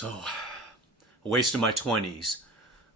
So, I wasted my 20s,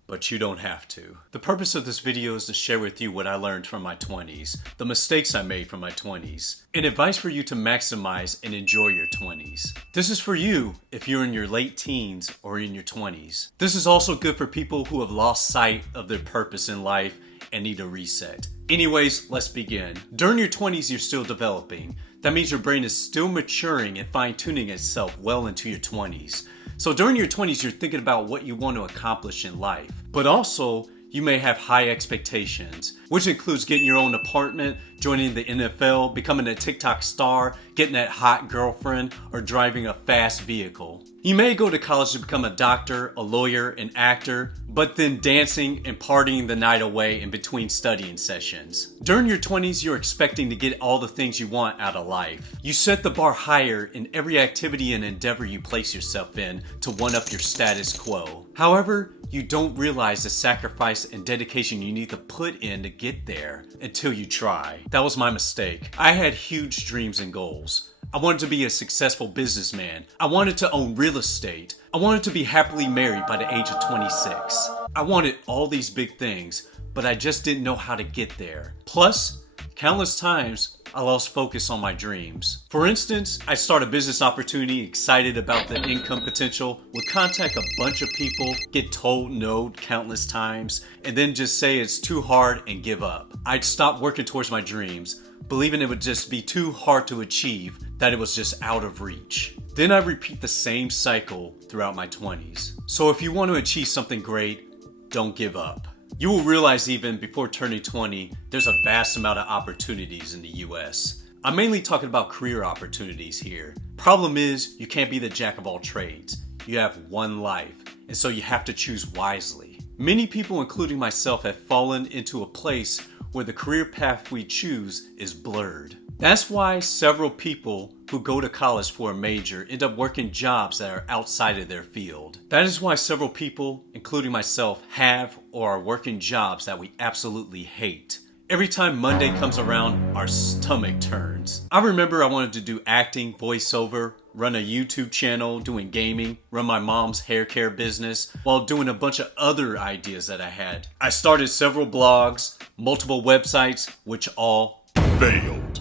but you don't have to. The purpose of this video is to share with you what I learned from my 20s, the mistakes I made from my 20s, and advice for you to maximize and enjoy your 20s. This is for you if you're in your late teens or in your 20s. This is also good for people who have lost sight of their purpose in life and need a reset. Anyways, let's begin. During your 20s, you're still developing. That means your brain is still maturing and fine-tuning itself well into your 20s. So during your 20s, you're thinking about what you want to accomplish in life. But also, you may have high expectations, which includes getting your own apartment, joining the NFL, becoming a TikTok star, getting that hot girlfriend, or driving a fast vehicle. You may go to college to become a doctor, a lawyer, an actor, but then dancing and partying the night away in between studying sessions. During your 20s, you're expecting to get all the things you want out of life. You set the bar higher in every activity and endeavor you place yourself in to one-up your status quo. However, you don't realize the sacrifice and dedication you need to put in to get there until you try. That was my mistake. I had huge dreams and goals. I wanted to be a successful businessman. I wanted to own real estate. I wanted to be happily married by the age of 26. I wanted all these big things, but I just didn't know how to get there. Plus, countless times, I lost focus on my dreams. For instance, I start a business opportunity excited about the income potential, would contact a bunch of people, get told no countless times, and then just say it's too hard and give up. I'd stop working towards my dreams, believing it would just be too hard to achieve, that it was just out of reach. Then I repeat the same cycle throughout my 20s. So if you want to achieve something great, don't give up. You will realize even before turning 20, there's a vast amount of opportunities in the US. I'm mainly talking about career opportunities here. Problem is, you can't be the jack of all trades. You have one life, and so you have to choose wisely. Many people, including myself, have fallen into a place where the career path we choose is blurred. That's why several people who go to college for a major end up working jobs that are outside of their field. That is why several people, including myself, have or are working jobs that we absolutely hate. Every time Monday comes around, our stomach turns. I remember I wanted to do acting, voiceover, run a YouTube channel, doing gaming, run my mom's hair care business, while doing a bunch of other ideas that I had. I started several blogs, multiple websites, which all failed.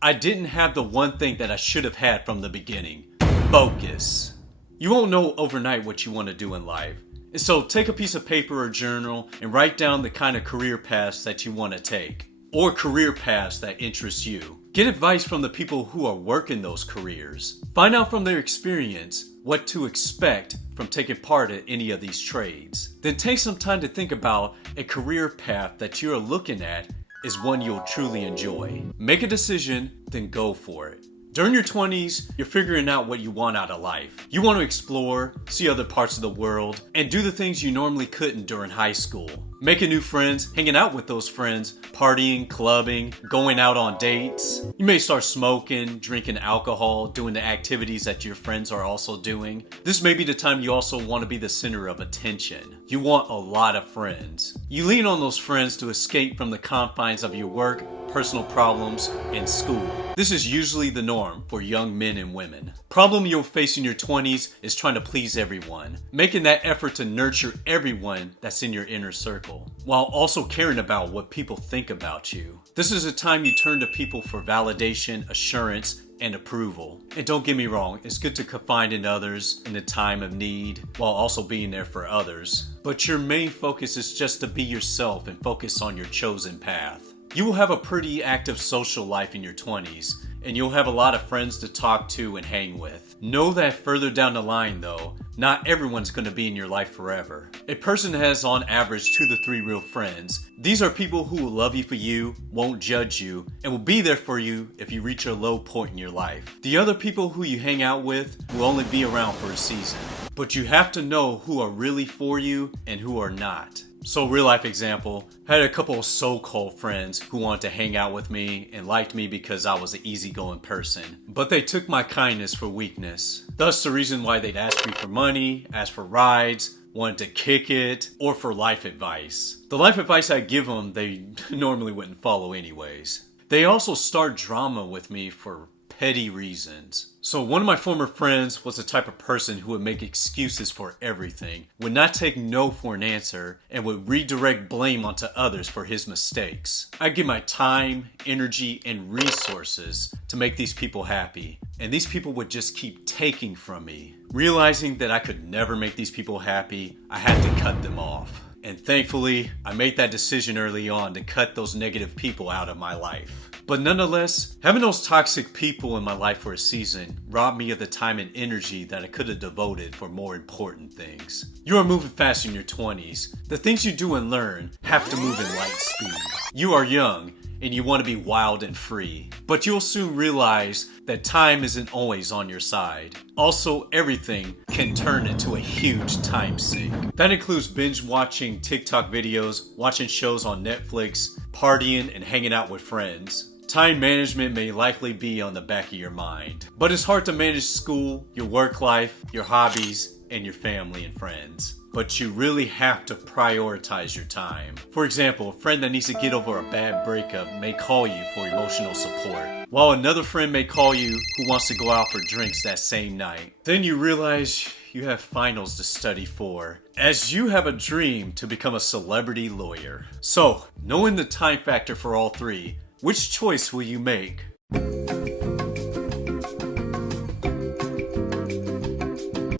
I didn't have the one thing that I should have had from the beginning: focus. You won't know overnight what you want to do in life. And so take a piece of paper or journal and write down the kind of career paths that you want to take, or career paths that interest you. Get advice from the people who are working those careers. Find out from their experience what to expect from taking part in any of these trades. Then take some time to think about a career path that you're looking at is one you'll truly enjoy. Make a decision, then go for it. During your 20s, you're figuring out what you want out of life. You want to explore, see other parts of the world, and do the things you normally couldn't during high school. Making new friends, hanging out with those friends, partying, clubbing, going out on dates. You may start smoking, drinking alcohol, doing the activities that your friends are also doing. This may be the time you also want to be the center of attention. You want a lot of friends. You lean on those friends to escape from the confines of your work, personal problems, and school. This is usually the norm for young men and women. Problem you'll face in your 20s is trying to please everyone, making that effort to nurture everyone that's in your inner circle, while also caring about what people think about you. This is a time you turn to people for validation, assurance, and approval. And don't get me wrong, it's good to confide in others in a time of need while also being there for others. But your main focus is just to be yourself and focus on your chosen path. You will have a pretty active social life in your 20s, and you'll have a lot of friends to talk to and hang with. Know that further down the line though, not everyone's going to be in your life forever. A person has on average 2 to 3 real friends. These are people who will love you for you, won't judge you, and will be there for you if you reach a low point in your life. The other people who you hang out with will only be around for a season. But you have to know who are really for you and who are not. So real life example, I had a couple of so-called friends who wanted to hang out with me and liked me because I was an easygoing person. But they took my kindness for weakness. Thus the reason why they'd ask me for money, ask for rides, wanted to kick it, or for life advice. The life advice I give them, they normally wouldn't follow anyways. They also start drama with me for petty reasons. So one of my former friends was the type of person who would make excuses for everything, would not take no for an answer, and would redirect blame onto others for his mistakes. I give my time, energy, and resources to make these people happy, and these people would just keep taking from me. Realizing that I could never make these people happy, I had to cut them off. And thankfully, I made that decision early on to cut those negative people out of my life. But nonetheless, having those toxic people in my life for a season robbed me of the time and energy that I could have devoted for more important things. You are moving fast in your 20s. The things you do and learn have to move in light speed. You are young and you want to be wild and free, but you'll soon realize that time isn't always on your side. Also, everything can turn into a huge time sink. That includes binge watching TikTok videos, watching shows on Netflix, partying, and hanging out with friends. Time management may likely be on the back of your mind, but it's hard to manage school, your work life, your hobbies, and your family and friends. But you really have to prioritize your time. For example, a friend that needs to get over a bad breakup may call you for emotional support, while another friend may call you who wants to go out for drinks that same night. Then you realize you have finals to study for, as you have a dream to become a celebrity lawyer. So, knowing the time factor for all three, which choice will you make?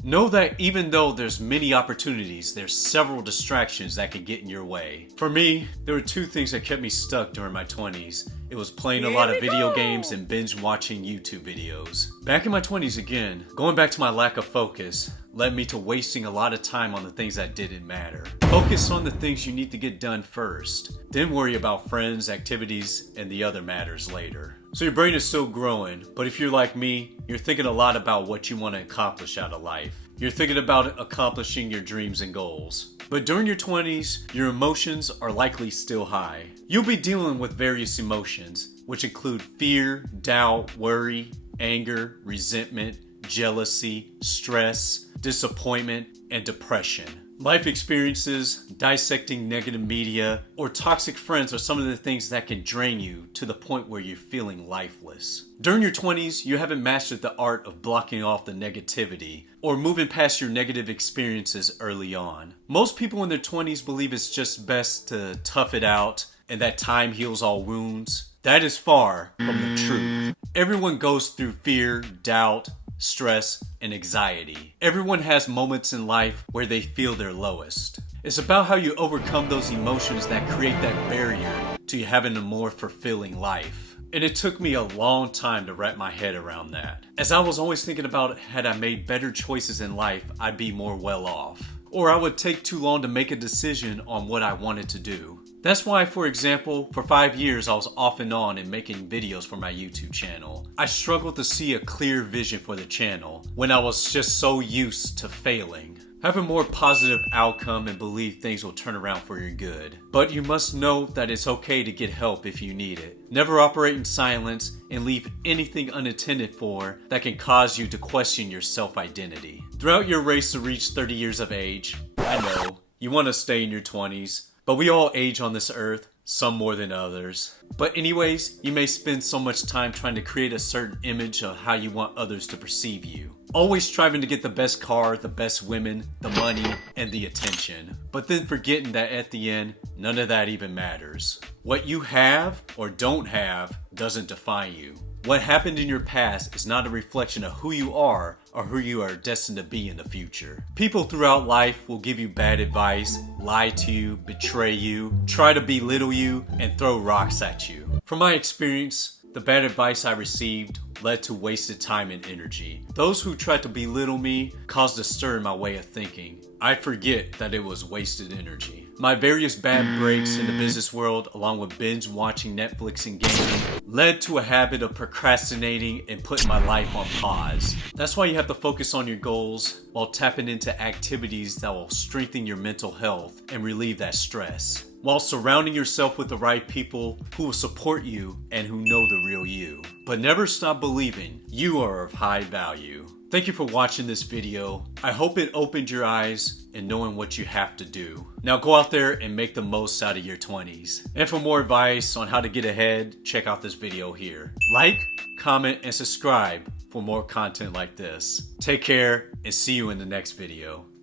Know that even though there's many opportunities, there's several distractions that can get in your way. For me, there were two things that kept me stuck during my 20s. It was playing a lot of video games and binge watching YouTube videos. Back in my 20s again, going back to my lack of focus led me to wasting a lot of time on the things that didn't matter. Focus on the things you need to get done first, then worry about friends, activities, and the other matters later. So your brain is still growing, but if you're like me, you're thinking a lot about what you want to accomplish out of life. You're thinking about accomplishing your dreams and goals. But during your 20s, your emotions are likely still high. You'll be dealing with various emotions, which include fear, doubt, worry, anger, resentment, jealousy, stress, disappointment, and depression. Life experiences, dissecting negative media, or toxic friends are some of the things that can drain you to the point where you're feeling lifeless. During your 20s, you haven't mastered the art of blocking off the negativity or moving past your negative experiences early on. Most people in their 20s believe it's just best to tough it out and that time heals all wounds. That is far from the truth. Everyone goes through fear, doubt, stress, and anxiety. Everyone has moments in life where they feel their lowest. It's about how you overcome those emotions that create that barrier to you having a more fulfilling life. And it took me a long time to wrap my head around that, as I was always thinking about had I made better choices in life, I'd be more well off. Or I would take too long to make a decision on what I wanted to do. That's why, for example, for 5 years I was off and on in making videos for my YouTube channel. I struggled to see a clear vision for the channel when I was just so used to failing. Have a more positive outcome and believe things will turn around for your good. But you must know that it's okay to get help if you need it. Never operate in silence and leave anything unattended for that can cause you to question your self-identity. Throughout your race to reach 30 years of age, I know, you want to stay in your 20s. But we all age on this earth, some more than others. But anyways, you may spend so much time trying to create a certain image of how you want others to perceive you. Always striving to get the best car, the best women, the money, and the attention. But then forgetting that at the end, none of that even matters. What you have or don't have doesn't define you. What happened in your past is not a reflection of who you are or who you are destined to be in the future. People throughout life will give you bad advice, lie to you, betray you, try to belittle you, and throw rocks at you. From my experience, the bad advice I received led to wasted time and energy. Those who tried to belittle me caused a stir in my way of thinking. I forget that it was wasted energy. My various bad breaks in the business world, along with binge watching Netflix and gaming, led to a habit of procrastinating and putting my life on pause. That's why you have to focus on your goals while tapping into activities that will strengthen your mental health and relieve that stress, while surrounding yourself with the right people who will support you and who know the real you. But never stop believing you are of high value. Thank you for watching this video. I hope it opened your eyes in knowing what you have to do. Now go out there and make the most out of your 20s. And for more advice on how to get ahead, check out this video here. Like, comment, and subscribe for more content like this. Take care and see you in the next video.